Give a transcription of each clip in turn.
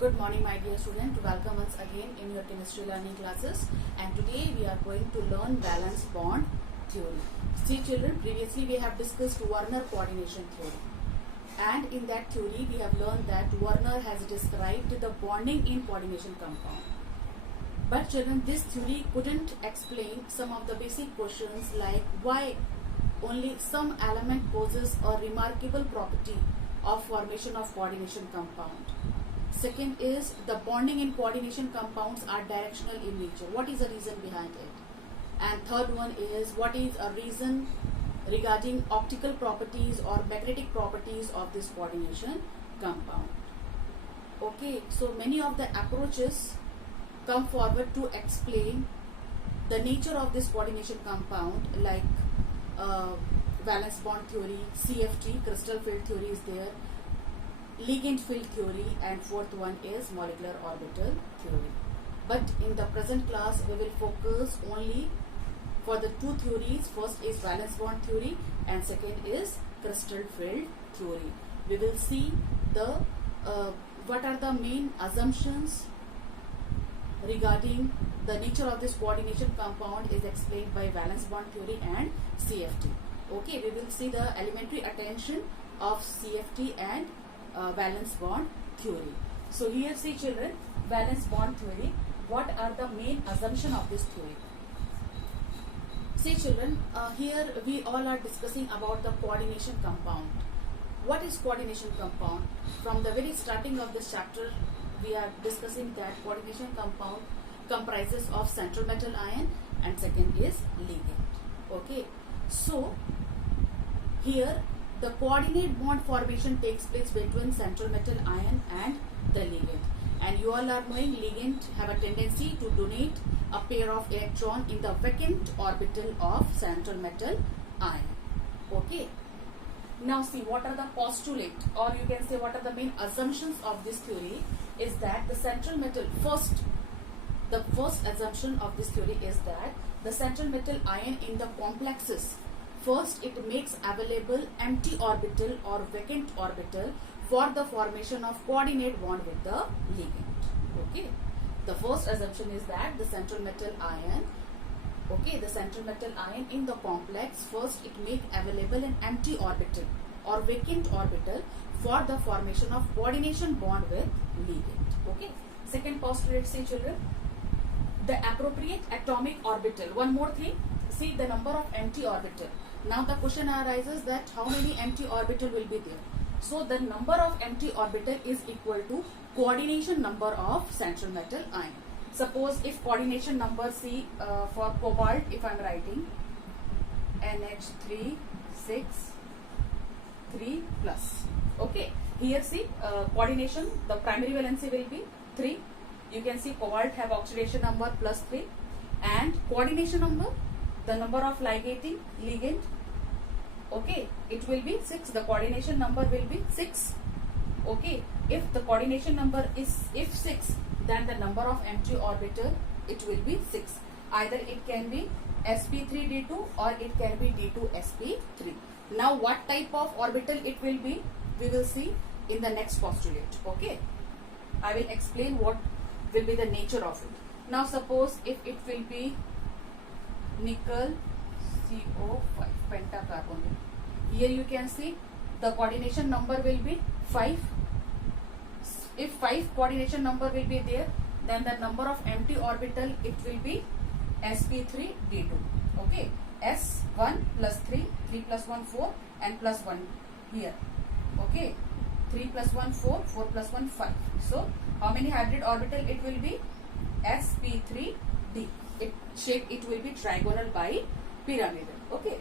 Good morning, my dear student. Welcome once again in your chemistry learning classes. And today we are going to learn valence bond theory. See children, previously we have discussed Werner coordination theory. And in that theory we have learned that Werner has described the bonding in coordination compound. But children, this theory couldn't explain some of the basic questions like why only some element possesses a remarkable property of formation of coordination compound. Second is the bonding in coordination compounds are directional in nature. What is the reason behind it? And third one is what is a reason regarding optical properties or magnetic properties of this coordination compound. Okay, so many of the approaches come forward to explain the nature of this coordination compound, like valence bond theory, CFT, crystal field theory is there, ligand field theory, and fourth one is molecular orbital theory. But in the present class we will focus only for the two theories. First is valence bond theory and second is crystal field theory. We will see the what are the main assumptions regarding the nature of this coordination compound is explained by valence bond theory and CFT. Okay, we will see the elementary attention of CFT and valence bond theory. So here see children, valence bond theory, what are the main assumption of this theory? See children, here we all are discussing about the coordination compound. What is coordination compound? From the very starting of this chapter we are discussing that coordination compound comprises of central metal ion and second is ligand. Okay, so here the coordinate bond formation takes place between central metal ion and the ligand, and you all are knowing ligand have a tendency to donate a pair of electron in the vacant orbital of central metal ion. Okay, now see what are the postulate, or you can say what are the main assumptions of this theory is that the central metal the first assumption of this theory is that the central metal ion in the complexes, first it makes available empty orbital or vacant orbital for the formation of coordinate bond with the ligand. Okay, the first assumption is that the central metal ion, the central metal ion in the complex, first it make available an empty orbital or vacant orbital for the formation of coordination bond with ligand. Okay, second postulate, say children, the appropriate atomic orbital. One more thing, see the number of empty orbital. Now the question arises that how many empty orbital will be there. So the number of empty orbital is equal to coordination number of central metal ion. Suppose if coordination number, see for cobalt, if I am writing NH3 6 3 plus. Okay, here see coordination, the primary valency will be 3. You can see cobalt have oxidation number plus 3, and coordination number, the number of ligating ligand, okay, it will be 6. The coordination number will be 6. Okay, if the coordination number is 6, then the number of empty orbital it will be 6. Either it can be sp3d2 or it can be d2sp3. Now what type of orbital it will be, we will see in the next postulate. Okay, I will explain what will be the nature of it. Now suppose if it will be nickel CO5 pentacarbon, here you can see the coordination number will be 5. If 5 coordination number will be there, then the number of empty orbital it will be sp3d2. Okay, s1 plus 3, 3 plus 1 4, and plus 1 here. Okay, 3 plus 1 4, 4 plus 1 5. So how many hybrid orbital it will be? sp3d. Shape it will be trigonal by pyramidal. Okay,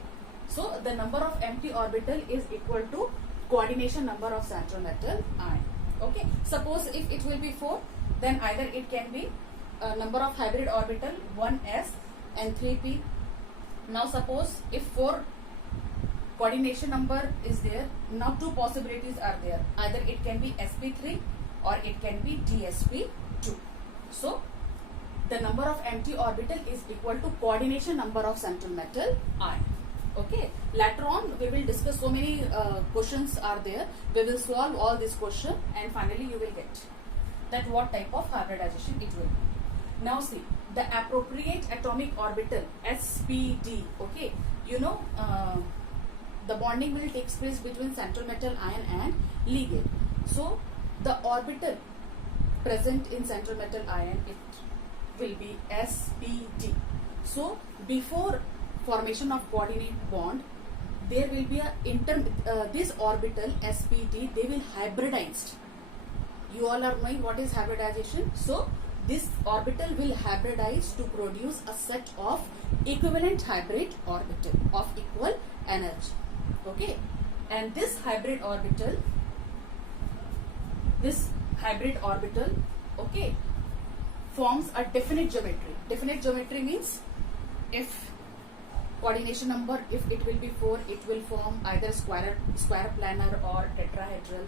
so the number of empty orbital is equal to coordination number of central metal ion. Okay, suppose if it will be 4, then either it can be number of hybrid orbital 1s and 3p. Now suppose if 4 coordination number is there, now two possibilities are there. Either it can be sp3 or it can be dsp2. So the number of empty orbital is equal to coordination number of central metal ion. Okay, later on we will discuss, so many questions are there. We will solve all this question and finally you will get that what type of hybridization it will be. Now see, the appropriate atomic orbital SPD, okay, you know, the bonding will take place between central metal ion and ligand. So the orbital present in central metal ion, it will be SPD. So before formation of coordinate bond, there will be a this orbital SPD, they will hybridized. You all are knowing what is hybridization. So this orbital will hybridize to produce a set of equivalent hybrid orbital of equal energy. Okay, and this hybrid orbital, okay, forms a definite geometry. Definite geometry means if coordination number, if it will be 4, it will form either square planar or tetrahedral.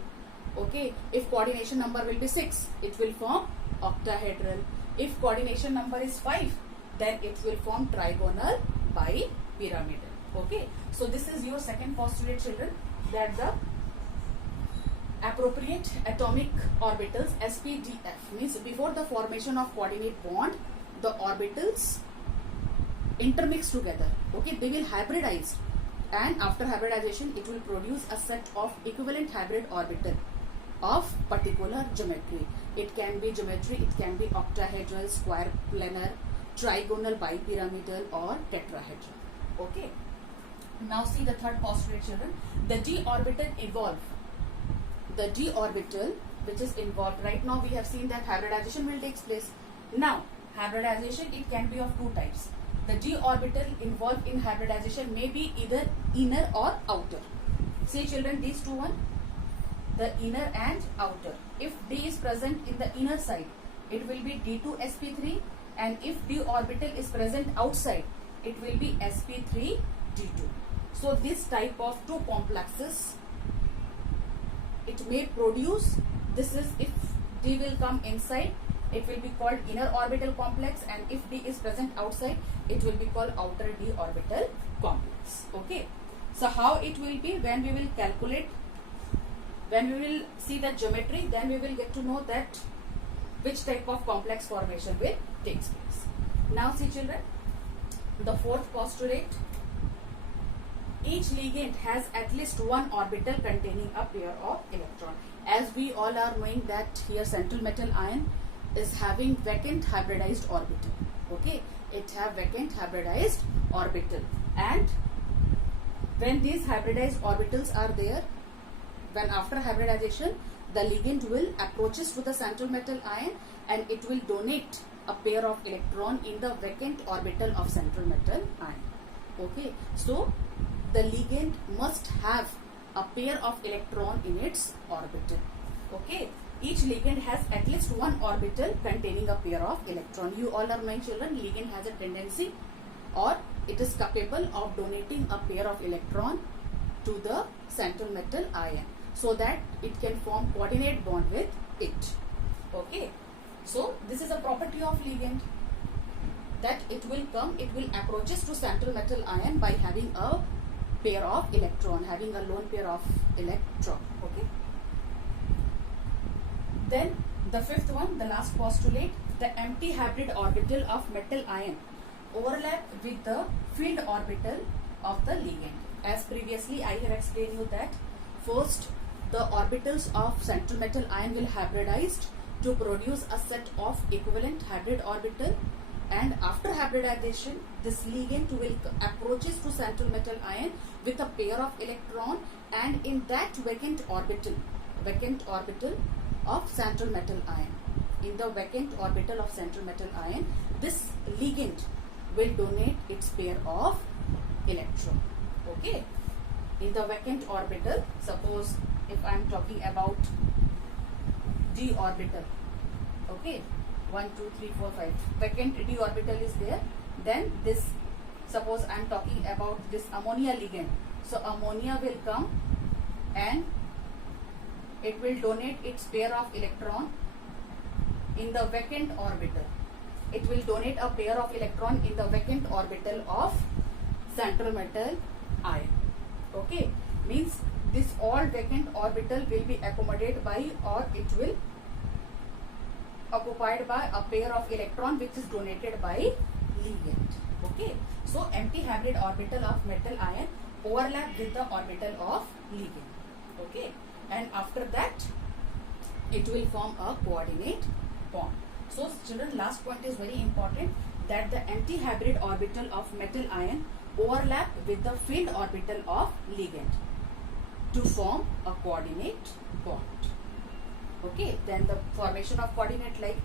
Okay, if coordination number will be 6, it will form octahedral. If coordination number is 5, then it will form trigonal bipyramidal. Okay, so this is your second postulate, children, that the appropriate atomic orbitals SPDF means before the formation of coordinate bond, the orbitals intermix together. Okay, they will hybridize, and after hybridization it will produce a set of equivalent hybrid orbital of particular geometry. It can be geometry, it can be octahedral, square planar, trigonal bipyramidal or tetrahedral. Okay, now see the third postulate, children. The d orbital evolve. The d orbital which is involved, right now we have seen that hybridization will take place. Now hybridization, it can be of two types. The d orbital involved in hybridization may be either inner or outer. See children, these two one, the inner and outer. If d is present in the inner side, it will be d2sp3, and if d orbital is present outside, it will be sp3d2. So this type of two complexes, it may produce, this is if d will come inside, it will be called inner orbital complex, and if d is present outside, it will be called outer d orbital complex. Okay, so how it will be, when we will calculate, when we will see the geometry, then we will get to know that which type of complex formation will take place. Now see children, the fourth postulate, each ligand has at least one orbital containing a pair of electron. As we all are knowing that here central metal ion is having vacant hybridized orbital. Okay, it have vacant hybridized orbital, and when these hybridized orbitals are there, when after hybridization the ligand will approaches to the central metal ion and it will donate a pair of electron in the vacant orbital of central metal ion. Okay, so the ligand must have a pair of electron in its orbital. Okay, each ligand has at least one orbital containing a pair of electron. You all are knowing children, ligand has a tendency, or it is capable of donating a pair of electron to the central metal ion so that it can form coordinate bond with it. Okay, so this is a property of ligand, that it will come, it will approaches to central metal ion by having a pair of electron, having a lone pair of electron. Okay, then the fifth one, the last postulate, the empty hybrid orbital of metal ion overlap with the filled orbital of the ligand. As previously I have explained you that first the orbitals of central metal ion will hybridized to produce a set of equivalent hybrid orbital, and after hybridization this ligand will approaches to central metal ion with a pair of electron, and in that vacant orbital of central metal ion, in the vacant orbital of central metal ion, this ligand will donate its pair of electron. Okay, in the vacant orbital, suppose if I am talking about d orbital, okay, 1 2 3 4 5 vacant d orbital is there, then this, suppose I am talking about this ammonia ligand, so ammonia will come and it will donate its pair of electron in the vacant orbital. It will donate a pair of electron in the vacant orbital of central metal ion. Okay, means this all vacant orbital will be accommodated by, or it will occupied by a pair of electron which is donated by ligand. Okay, so empty hybrid orbital of metal ion overlap with the orbital of ligand. Okay, and after that it will form a coordinate bond. So children, last point is very important, that the empty hybrid orbital of metal ion overlap with the filled orbital of ligand to form a coordinate bond. Okay, then the formation of coordinate, like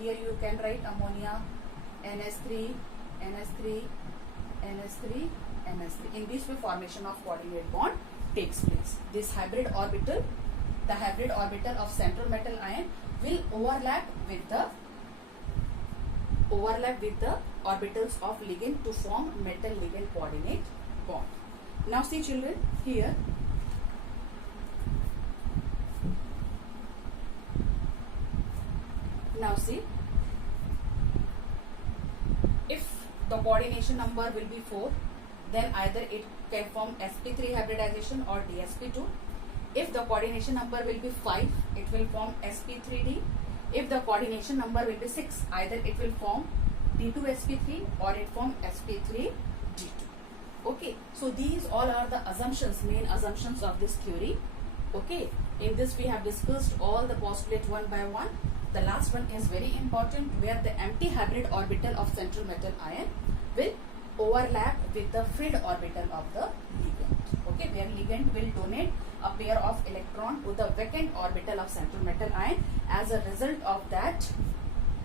here you can write ammonia, NS3, NS3, NS3, NS3. In this way formation of coordinate bond takes place. This hybrid orbital, the hybrid orbital of central metal ion will overlap with the orbitals of ligand to form metal ligand coordinate bond. Now see children, here now see, if the coordination number will be 4, then either it can form sp3 hybridization or dsp2. If the coordination number will be 5, it will form sp3d. If the coordination number will be 6, either it will form d2sp3 or it form sp3d2. Okay, so these all are the assumptions, main assumptions of this theory. Okay, in this we have discussed all the postulates one by one. The last one is very important, where the empty hybrid orbital of central metal ion will overlap with the filled orbital of the ligand. Okay, where ligand will donate a pair of electron to the vacant orbital of central metal ion. As a result of that,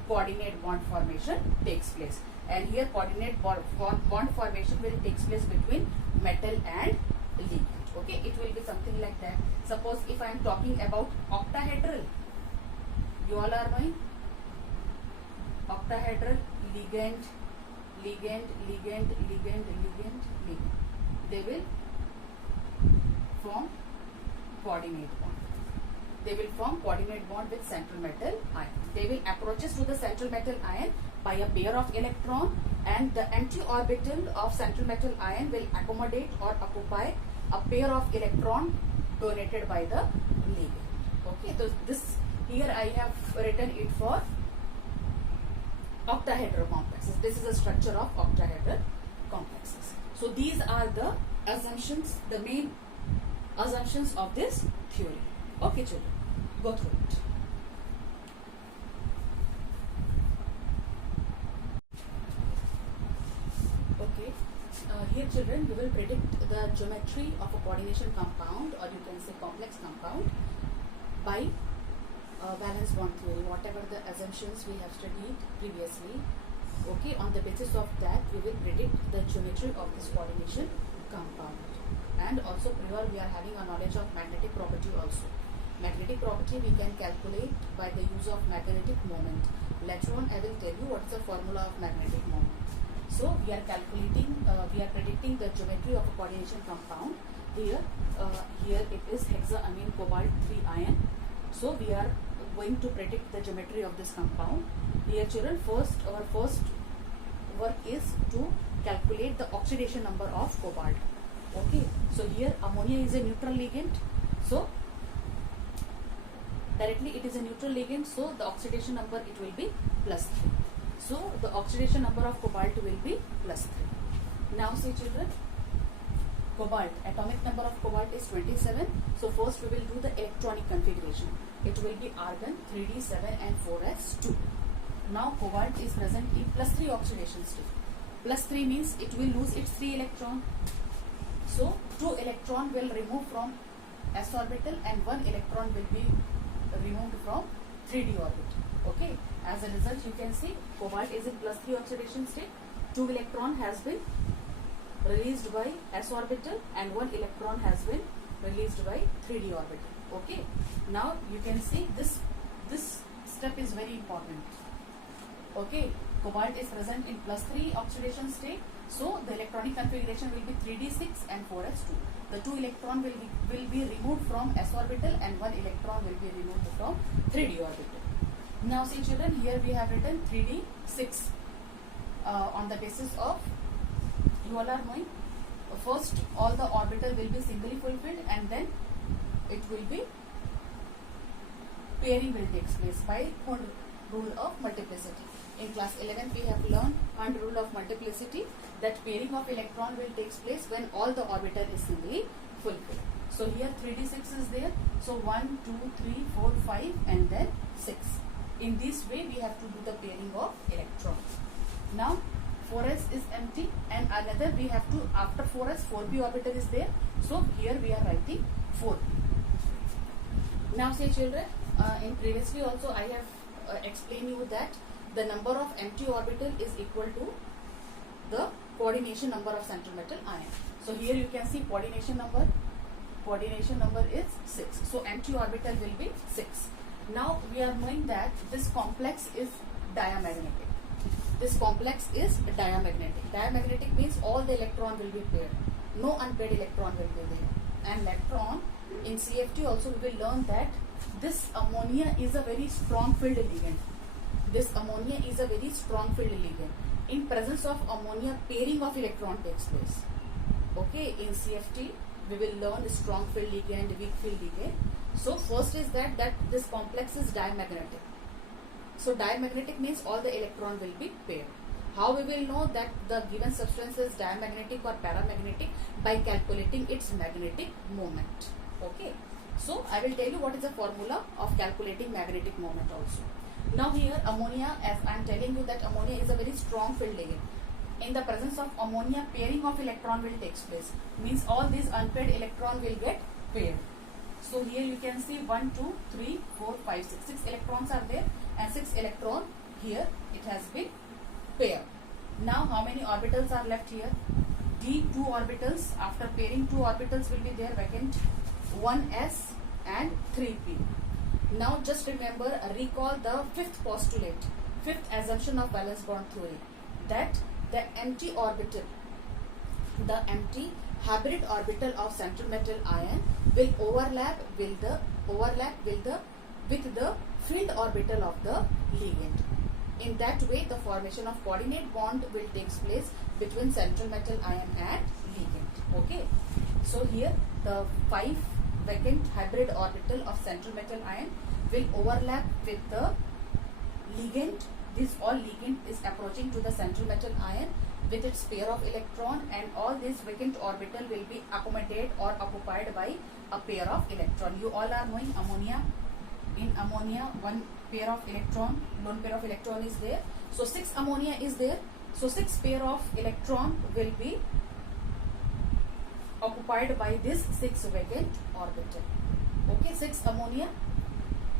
coordinate bond formation takes place. And here coordinate bond formation will takes place between metal and ligand. Okay, it will be something like that. Suppose if I am talking about octahedral, you all are knowing octahedral, ligand, ligand, ligand, ligand, ligand, ligand. They will form coordinate bond. They will form coordinate bond with central metal ion. They will approaches to the central metal ion by a pair of electron, and the empty orbital of central metal ion will accommodate or occupy a pair of electron donated by the ligand. Okay, so this here I have written it for octahedral complexes. This is the structure of octahedral complexes. So these are the assumptions, the main assumptions of this theory. Okay children, go through it. Okay, here children, we will predict the geometry of a coordination compound, or you can say complex compound, by valence bond theory, whatever the assumptions we have studied previously. Okay, on the basis of that we will predict the geometry of this coordination compound. And also prior we are having a knowledge of magnetic property also. Magnetic property we can calculate by the use of magnetic moment. Later on I will tell you what is the formula of magnetic moment. So we are calculating, we are predicting the geometry of a coordination compound. Here it is hexaamine cobalt 3 ion. So we are going to predict the geometry of this compound. Dear children, our first work is to calculate the oxidation number of cobalt. Okay, so here ammonia is a neutral ligand, so directly it is a neutral ligand, so the oxidation number it will be +3. So the oxidation number of cobalt will be +3. Now see children, cobalt, atomic number of cobalt is 27. So first we will do the electronic configuration. It will be argon 3d7 and 4s2. Now cobalt is present in +3 oxidation state. +3 means it will lose its 3 electron. So 2 electron will remove from s orbital and 1 electron will be removed from 3d orbit. Okay, as a result you can see cobalt is in +3 oxidation state. 2 electron has been released by s orbital and 1 electron has been released by 3d orbital. Okay, now you can see this step is very important. Okay, cobalt is present in +3 oxidation state, so the electronic configuration will be 3d6 and 4s2. The 2 electron will be removed from s orbital and 1 electron will be removed from 3d orbital. Now see children, here we have written 3d6 on the basis of, you all are knowing, first all the orbital will be singly fulfilled and then it will be pairing will take place by rule of multiplicity. In class 11th we have learned Hund rule of multiplicity, that pairing of electron will take place when all the orbital is singly fulfilled. So here 3d6 is there. So 1, 2, 3, 4, 5 and then 6. In this way we have to do the pairing of electrons. Now 4s is empty and another we have to, after 4s 4p orbital is there. So here we are writing 4p. Now say children, in previously also I have explained you that the number of empty orbital is equal to the coordination number of central metal ion. So here you can see coordination number is 6. So empty orbital will be 6. Now we are knowing that this complex is diamagnetic. This complex is diamagnetic. Diamagnetic means all the electron will be paired. No unpaired electron will be there. And electron in CFT also we will learn that this ammonia is a very strong filled ligand. This ammonia is a very strong filled ligand. In presence of ammonia, pairing of electron takes place. Okay, in CFT we will learn strong filled ligand, weak filled ligand. So first is that this complex is diamagnetic. So diamagnetic means all the electron will be paired. How we will know that the given substance is diamagnetic or paramagnetic? By calculating its magnetic moment. Okay. So I will tell you what is the formula of calculating magnetic moment also. Now here ammonia, as I am telling you that ammonia is a very strong filled ligand. In the presence of ammonia, pairing of electron will take place. Means all these unpaired electron will get paired. So here you can see 1, 2, 3, 4, 5, 6. 6 electrons are there and 6 electron here it has been paired. Now how many orbitals are left here? D2 orbitals. After pairing 2 orbitals will be there vacant, 1s and 3p. Now just remember, recall the fifth postulate, fifth assumption of valence bond theory, that the empty orbital, the empty hybrid orbital of central metal ion will overlap with the field orbital of the ligand. In that way, the formation of coordinate bond will take place between central metal ion and ligand. Okay. So here the 5 vacant hybrid orbital of central metal ion will overlap with the ligand. This all ligand is approaching to the central metal ion with its pair of electron, and all this vacant orbital will be accommodated or occupied by a pair of electron. You all are knowing ammonia. In ammonia, one pair of electron, lone pair of electron is there. So 6 ammonia is there. So 6 pair of electron will be occupied by this 6 vacant orbital. Okay, 6 ammonia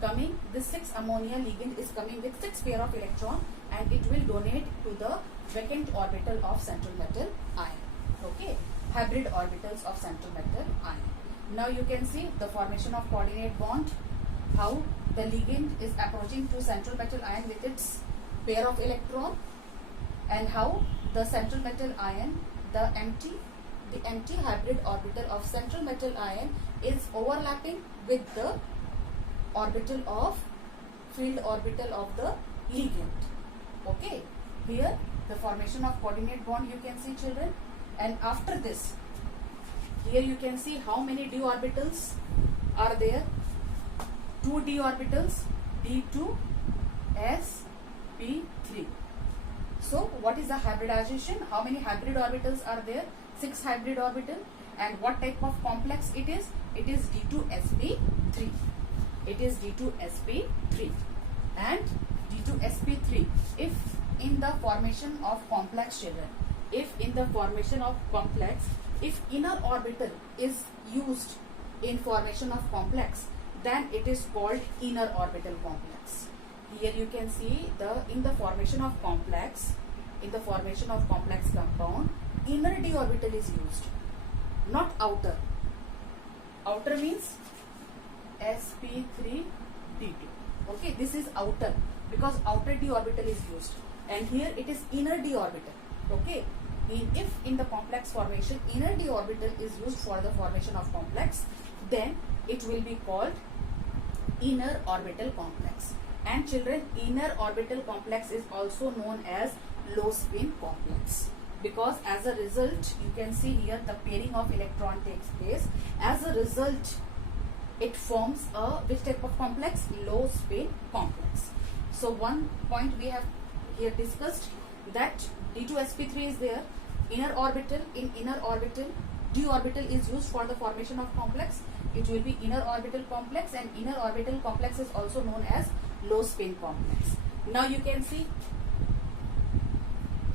coming, this 6 ammonia ligand is coming with 6 pair of electron and it will donate to the vacant orbital of central metal ion. Okay, hybrid orbitals of central metal ion. Now you can see the formation of coordinate bond, how the ligand is approaching to central metal ion with its pair of electron, and how the central metal ion, the empty hybrid orbital of central metal ion is overlapping with the orbital of field orbital of the ligand. Okay, here the formation of coordinate bond you can see children, and after this here you can see how many d orbitals are there. 2 d orbitals, d2 sp3. So what is the hybridization? How many hybrid orbitals are there? 6 hybrid orbital. And what type of complex it is? It is d2sp3. It is d2sp3 and d2sp3. If in the formation of complex children, if inner orbital is used in formation of complex, then it is called inner orbital complex. Here you can see in the formation of complex compound, inner d orbital is used, not outer. Outer means sp3d2. Okay, this is outer because outer d orbital is used, and here it is inner d orbital. Okay, if in the complex formation inner d orbital is used for the formation of complex, then it will be called inner orbital complex. And children, inner orbital complex is also known as low spin complex, because as a result you can see here the pairing of electron takes place. As a result it forms a which type of complex? Low spin complex. So one point we have here discussed that D2sp3 is there, inner orbital. In inner orbital, d orbital is used for the formation of complex. It will be inner orbital complex, and inner orbital complex is also known as low spin complex. Now you can see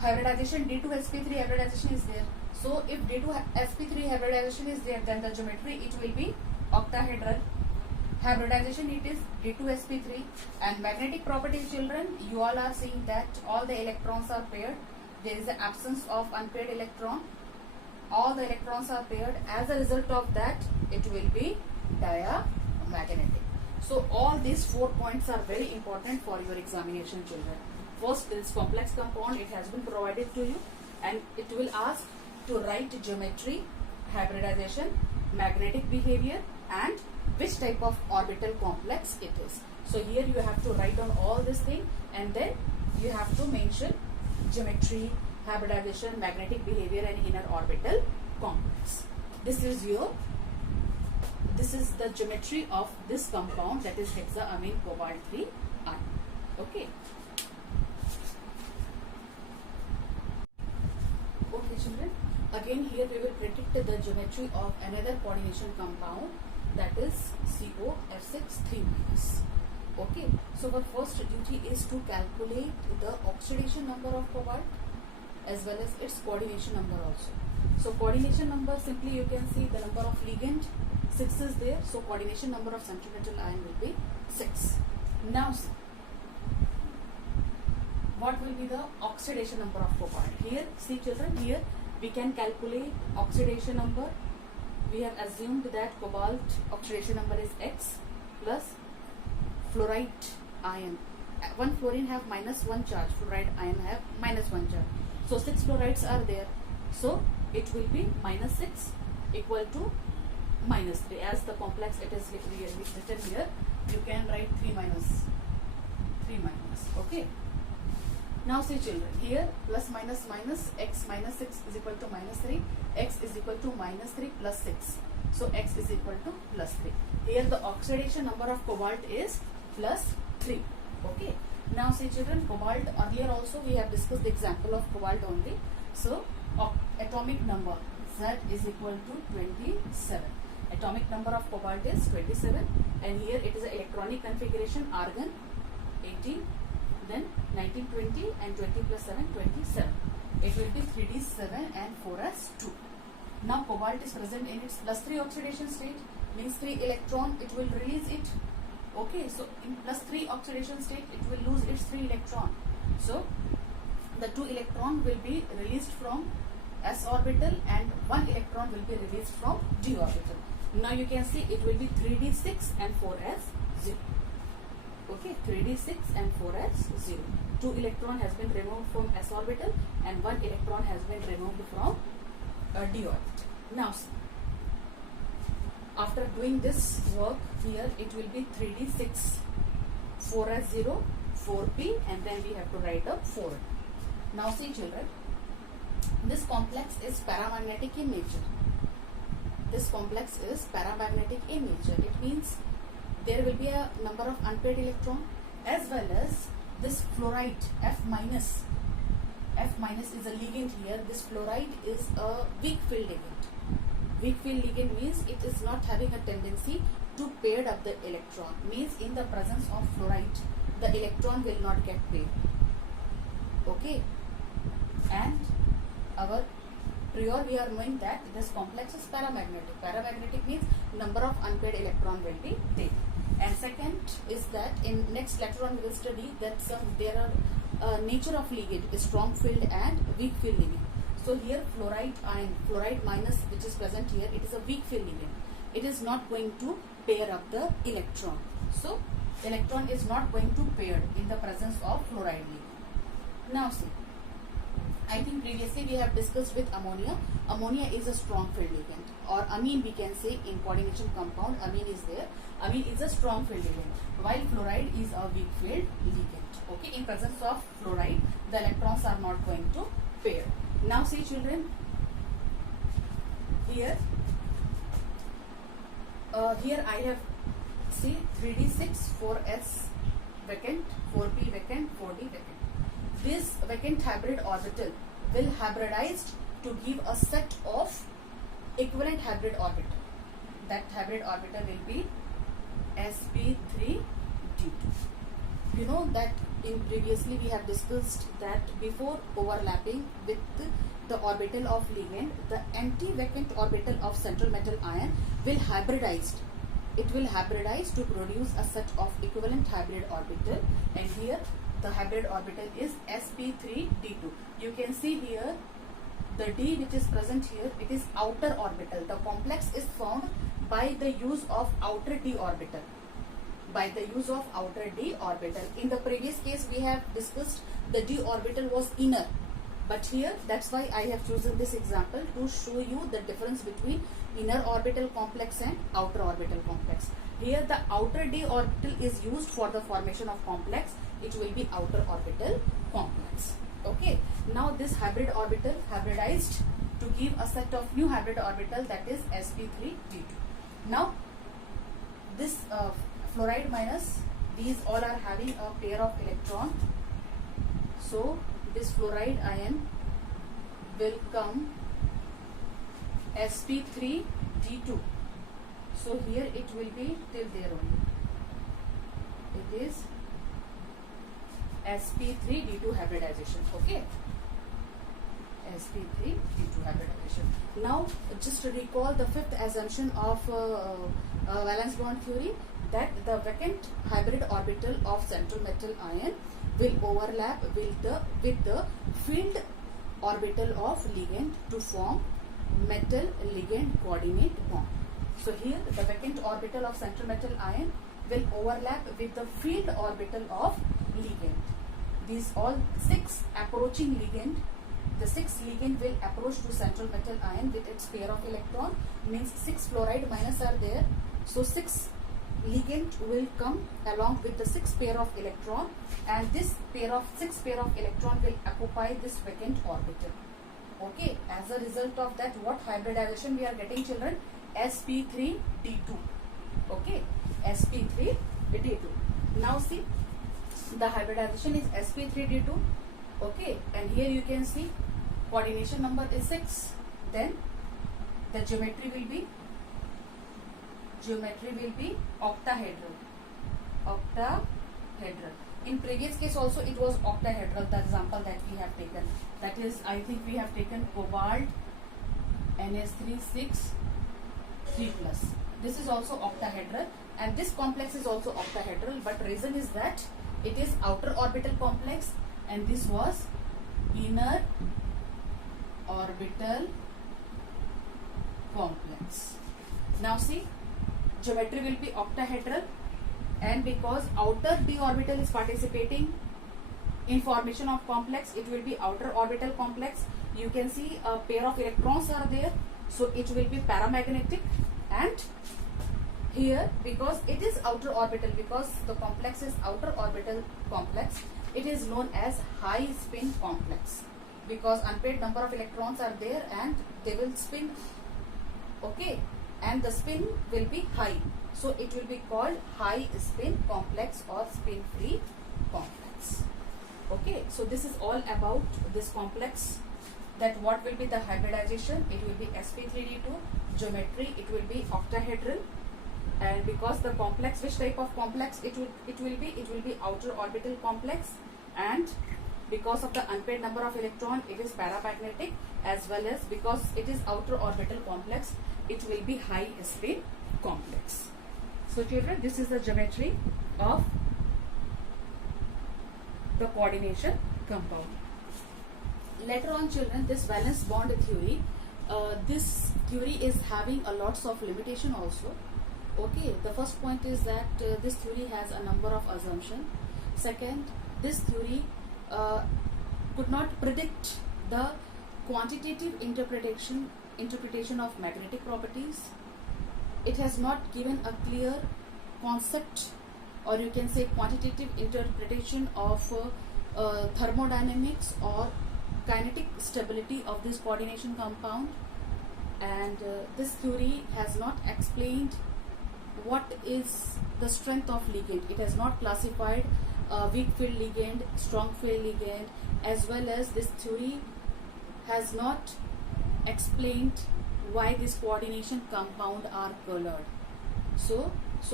hybridization, D2sp3 hybridization is there. So if D2sp3 hybridization is there, then the geometry it will be octahedral. Hybridization it is D2sp3. And magnetic properties, children, you all are seeing that all the electrons are paired. There is an absence of unpaired electron. All the electrons are paired. As a result of that, it will be diamagnetic. So all these 4 points are very important for your examination, children. First, this complex compound, it has been provided to you, and it will ask to write geometry, hybridization, magnetic behavior, and which type of orbital complex it is. So here you have to write down all this thing, and then you have to mention geometry, hybridization, magnetic behavior, and inner orbital complex. This is the geometry of this compound, that is hexaamine cobalt 3 ion. Okay. Okay, children. Again, here we will predict the geometry of another coordination compound, that is COF6 3-. Okay. So the first duty is to calculate the oxidation number of cobalt as well as its coordination number also. So coordination number, simply you can see the number of ligand 6 is there. So coordination number of centripetal ion will be 6. Now see, what will be the oxidation number of cobalt? Here, see children, here we can calculate oxidation number. We have assumed that cobalt oxidation number is X plus fluoride ion. One fluorine have -1 charge, fluoride ion have -1 charge. So 6 fluorides are there. So it will be -6 equal to -3. As the complex it is written here, you can write 3 minus. Okay. Now see children, here plus minus minus, x minus 6 is equal to -3, x is equal to -3 plus 6. So x is equal to plus 3. Here the oxidation number of cobalt is plus 3. Okay. Now see children, cobalt, earlier also we have discussed the example of cobalt only. So atomic number Z is equal to 27. Atomic number of cobalt is 27, and here it is an electronic configuration, argon 18, then 19, 20, and 20 plus 7, 27. It will be 3d7 and 4s2. Now cobalt is present in its plus 3 oxidation state, means 3 electron, it will release it. Okay, so in plus 3 oxidation state, it will lose its 3 electron. So the 2 electron will be released from s orbital and 1 electron will be released from d orbital. Now you can see it will be 3d6 and 4s0. Okay, 3d6 and 4s0. 2 electron has been removed from s orbital and 1 electron has been removed from d orbital. Now see, after doing this work here, it will be 3d6, 4s0, 4p, and then we have to write up 4. Now see children, this complex is paramagnetic in nature. This complex is paramagnetic in nature. It means there will be a number of unpaired electron, as well as this fluoride F minus. F minus is a ligand here. This fluoride is a weak field ligand. Weak field ligand means it is not having a tendency to pair up the electron. Means in the presence of fluoride, the electron will not get paired. Okay. And our prior we are knowing that this complex is paramagnetic. Paramagnetic means number of unpaired electron will be there. And second is that in next later on we will study that there are nature of ligand, strong field and weak field ligand. So here fluoride ion, fluoride minus which is present here, it is a weak field ligand. It is not going to pair up the electron. So electron is not going to pair in the presence of fluoride ligand. Now see, I think previously we have discussed with ammonia. Ammonia is a strong field ligand, or amine we can say in coordination compound, amine is there. Amine is a strong field ligand, while fluoride is a weak field ligand. Okay, in presence of fluoride, the electrons are not going to pair. Now see children, here I have see 3d6, 4s vacant, 4p vacant. vacant hybrid orbital will hybridized to give a set of equivalent hybrid orbital. That hybrid orbital will be sp3d2. You know that in previously we have discussed that before overlapping with the orbital of ligand, the anti-vacant orbital of central metal ion will hybridized. It will hybridize to produce a set of equivalent hybrid orbital, and here the hybrid orbital is sp3d2. You can see here the d which is present here, it is outer orbital. The complex is found by the use of outer d orbital. By the use of outer d orbital. In the previous case we have discussed the d orbital was inner, but here that's why I have chosen this example to show you the difference between inner orbital complex and outer orbital complex. Here the outer d orbital is used for the formation of complex. It will be outer orbital complex. Okay. Now this hybrid orbital hybridized to give a set of new hybrid orbital, that is sp3d2. Now this fluoride minus, these all are having a pair of electron. So this fluoride ion will come sp3d2. So here it will be till there only. It is sp3d2 hybridization. Okay. sp3d2 hybridization. Now just to recall the fifth assumption of valence bond theory, that the vacant hybrid orbital of central metal ion will overlap with the field orbital of ligand to form metal ligand coordinate bond. So here the vacant orbital of central metal ion will overlap with the field orbital of ligand. These all six approaching ligand, the six ligand will approach to central metal ion with its pair of electron, means 6 fluoride minus are there. So 6 ligand will come along with the 6 pair of electron, and this six pair of electron will occupy this vacant orbital. Okay, as a result of that, what hybridization we are getting, children? sp3d2. Okay, sp3d2. Now see, the hybridization is sp3d2. Okay, and here you can see coordination number is 6. Then the geometry will be octahedral. In previous case also it was octahedral, the example that we have taken. That is, I think we have taken cobalt NH3 6 3+. This is also octahedral, and this complex is also octahedral, but reason is that it is outer orbital complex and this was inner orbital complex. Now see, geometry will be octahedral, and because outer d orbital is participating in formation of complex, it will be outer orbital complex. You can see a pair of electrons are there, so it will be paramagnetic. And here, because it is outer orbital, because the complex is outer orbital complex, it is known as high spin complex, because unpaired number of electrons are there and they will spin. Okay, and the spin will be high, so it will be called high spin complex or spin free complex. Okay, so this is all about this complex, that what will be the hybridization. It will be sp3d2. Geometry, it will be octahedral, and because the complex, which type of complex it will be outer orbital complex, and because of the unpaired number of electron, it is paramagnetic, as well as because it is outer orbital complex, it will be high spin complex. So children, this is the geometry of the coordination compound. Later on, children, this valence bond theory, this theory is having a lots of limitation also. Okay, the first point is that this theory has a number of assumptions. Second, this theory could not predict the quantitative interpretation of magnetic properties. It has not given a clear concept, or you can say quantitative interpretation of thermodynamics or kinetic stability of this coordination compound. And this theory has not explained what is the strength of ligand. It has not classified weak field ligand, strong field ligand, as well as this theory has not explained why this coordination compound are colored. So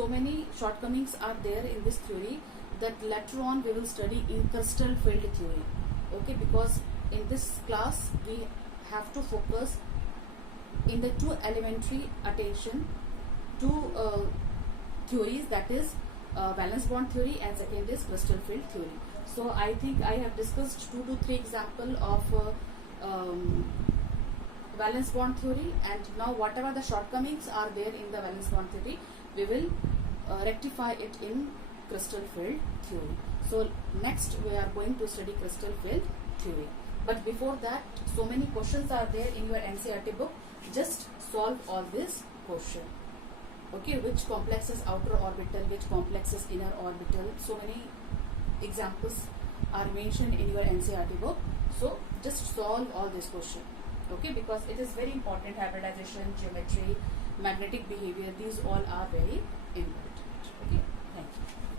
many shortcomings are there in this theory that later on we will study in crystal field theory. Okay, because in this class we have to focus in the two elementary attention, two theories, that is valence bond theory and second is crystal field theory. So I think I have discussed 2 to 3 example of valence bond theory, and now whatever the shortcomings are there in the valence bond theory, we will rectify it in crystal field theory. So next we are going to study crystal field theory. But before that, so many questions are there in your NCERT book. Just solve all this question. Okay, which complex is outer orbital, which complex is inner orbital. So many examples are mentioned in your NCERT book. So just solve all this question. Okay, because it is very important. Hybridization, geometry, magnetic behavior, these all are very important. Okay, thank you.